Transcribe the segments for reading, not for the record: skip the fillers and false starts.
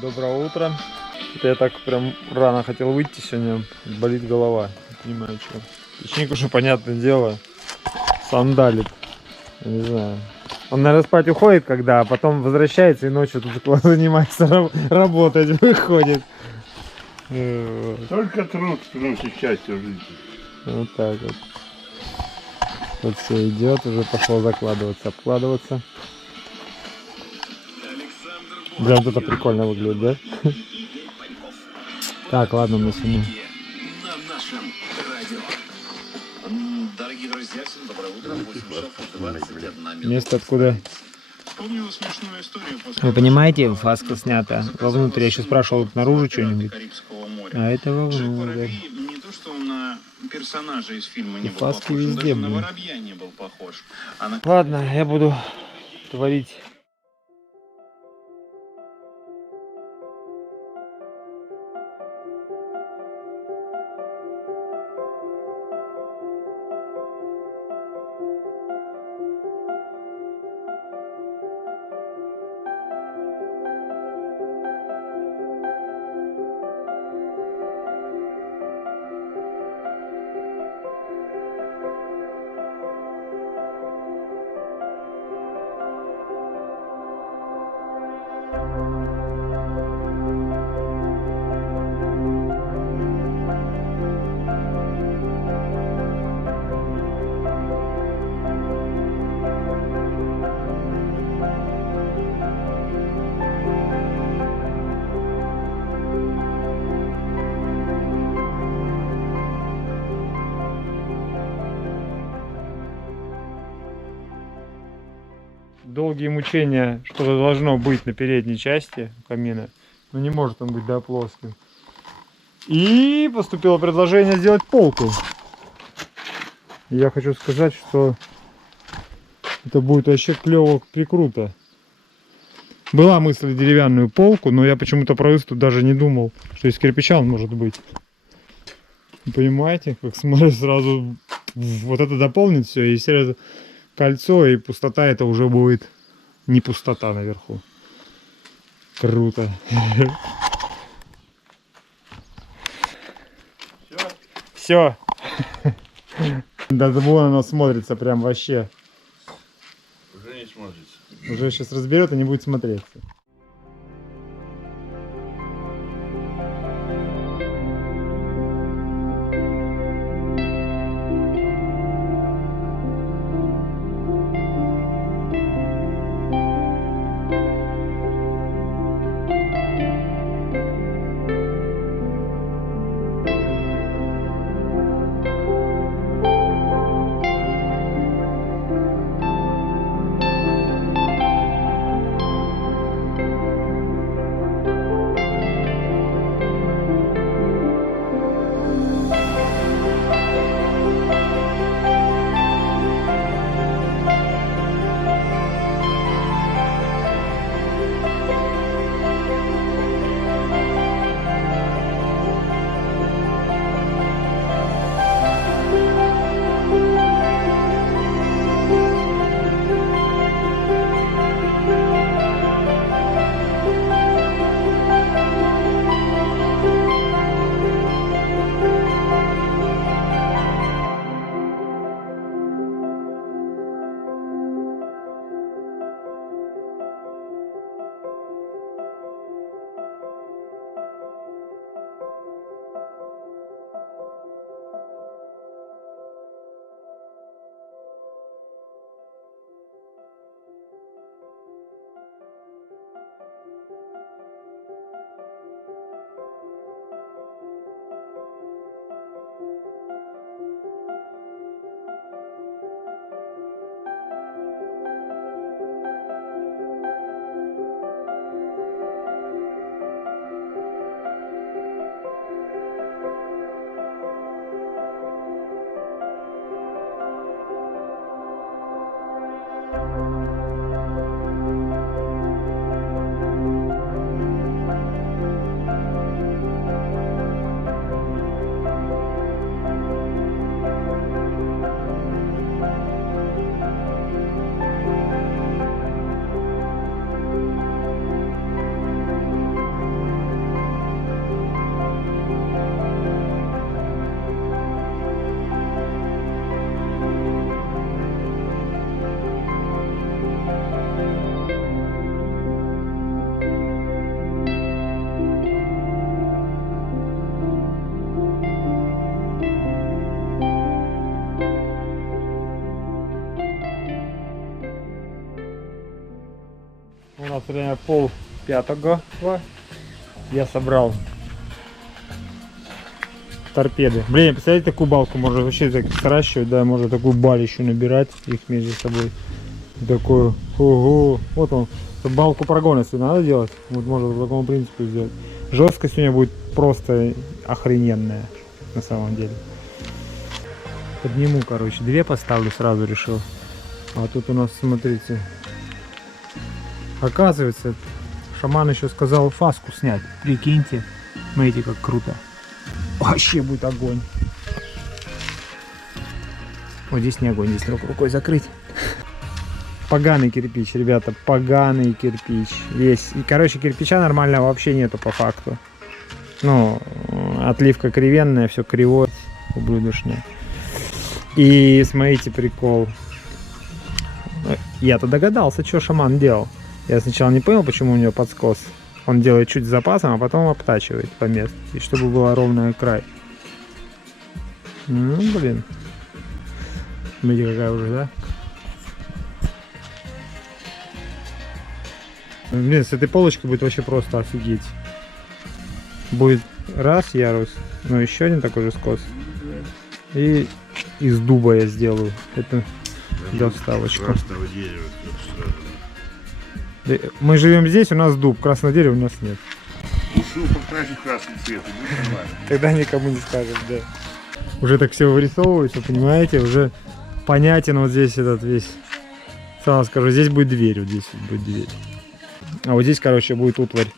Доброе утро. Это я так прям рано хотел выйти сегодня. Болит голова. Не понимаю, что. Печник уже, понятное дело, сандалит. Я не знаю. Он, наверное, спать уходит, когда, а потом возвращается и ночью тут занимается работать, выходит. Только труд приносит счастье в жизни. Вот так вот. Вот все идет, уже пошел закладываться, обкладываться. Бля, вот это прикольно выглядит, да? Так, ладно, на сумму. Дорогие друзья, всем доброе утро. 8 часов 21 минута. Место откуда? Вспомнила смешную историю после Вы понимаете, фаска снята. Вовнутрь, я еще спрашивал, снаружи что-нибудь. Карибского моря. А это Жак вовнутрь. Воробей не то, что он на персонажа из фильма не был Фаски похож, он везде, даже на блин. воробья не был похож. А на... Ладно, я буду творить. Долгие мучения, что должно быть на передней части камина, но не может он быть, да, плоским. И поступило предложение сделать полку. Я хочу сказать, что это будет вообще клево, прикруто. Была мысль деревянную полку, но я почему-то про выступ даже не думал, что из кирпича он может быть. Понимаете, как смотрю, сразу вот это дополнит все, и сразу кольцо, и пустота, это уже будет не пустота наверху. Круто. Все. Да, вон оно смотрится прям вообще. Уже не смотрится. Уже сейчас разберет и не будет смотреться. Сейчас время 4:30. Я собрал торпеды. Блин, представляете, такую балку можно вообще так сращивать, да, можно такую балищу набирать их между собой. Такую, ого, вот он, балку прогона, если надо делать, вот можно по такому принципу сделать. Жесткость у нее будет просто охрененная, на самом деле. Подниму, короче, 2 поставлю, сразу решил. А тут у нас, смотрите, оказывается, шаман еще сказал фаску снять. Прикиньте, смотрите, как круто. Вообще будет огонь. Вот здесь не огонь, здесь рукой закрыть. Поганый кирпич, ребята, поганый кирпич. Весь. И, короче, кирпича нормального вообще нету по факту. Ну, отливка кривенная, все кривое, ублюдочное. И смотрите, прикол. Я-то догадался, что шаман делал. Я сначала не понял, почему у него подскос. Он делает чуть с запасом, а потом обтачивает по месту. И чтобы была ровная край. Ну, блин. Смотрите, какая уже, да? Блин, с этой полочкой будет вообще просто офигеть. Будет раз ярус, но еще один такой же скос. И из дуба я сделаю. Это доставочка. Красного дерева сразу. Мы живем здесь, у нас дуб, красного дерева у нас нет. Ушу покрасить красный цвет, и будет нормально. Тогда никому не скажем, да. Уже так все вырисовывается, понимаете, уже понятен вот здесь этот весь. Сразу скажу, здесь будет дверь, вот здесь будет дверь. А вот здесь, короче, будет утварь.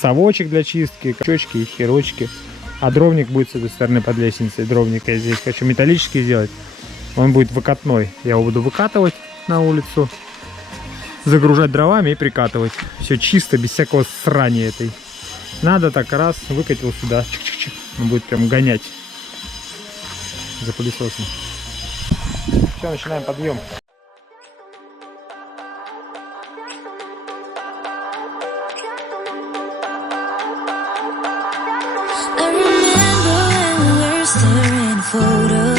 Совочек для чистки, качочки и херочки. А дровник будет с этой стороны под лестницей. Дровник я здесь хочу металлический сделать. Он будет выкатной. Я его буду выкатывать на улицу. Загружать дровами и прикатывать. Все чисто, без всякого срания этой. Надо так раз, выкатил сюда. Чик-чик-чик. Он будет прям гонять за пылесосом. Все, начинаем подъем. Photo.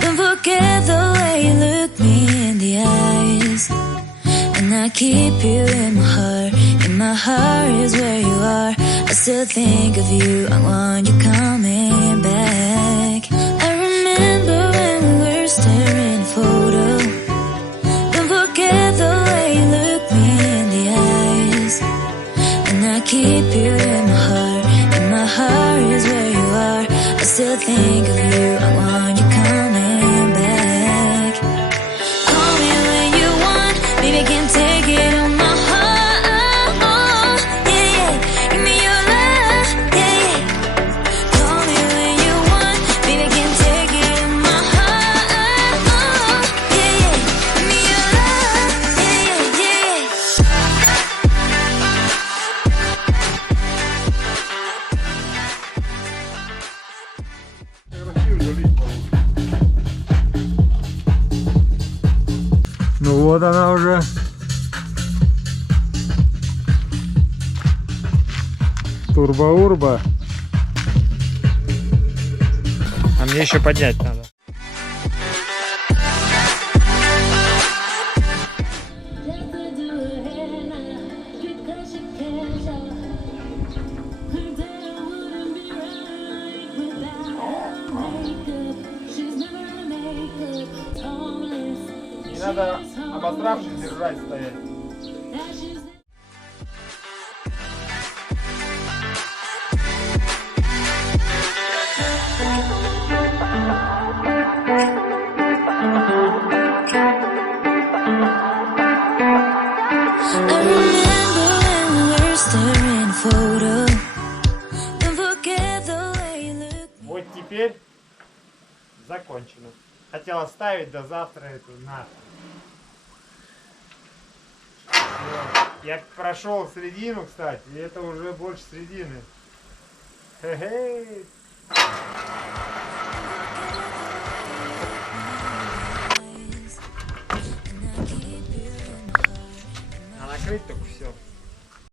Don't forget the way you look me in the eyes. And I keep you in my heart. In my heart is where you are. I still think of you. I want you coming back. I remember when we were staring photo. Don't forget the way you look me in the eyes. And I keep you in my heart. In my heart is where you are. I still think of you, I want you coming back. Call me when you want, baby, I can take it on my heart. Yeah, yeah, give me your love, yeah, yeah. Call me when you want, baby, I can take it on my heart. Yeah, yeah, give me your love, yeah, yeah, Ну вот она уже. Турбо-урбо. А мне еще поднять надо. Не надо обосравшись держать, стоять. I remember when we were staring photo. Don't forget the way you look. Вот теперь закончено. Хотел оставить до завтра эту нахуй. Я прошел середину, кстати, и это уже больше середины. Хе-хей. А накрыть только все.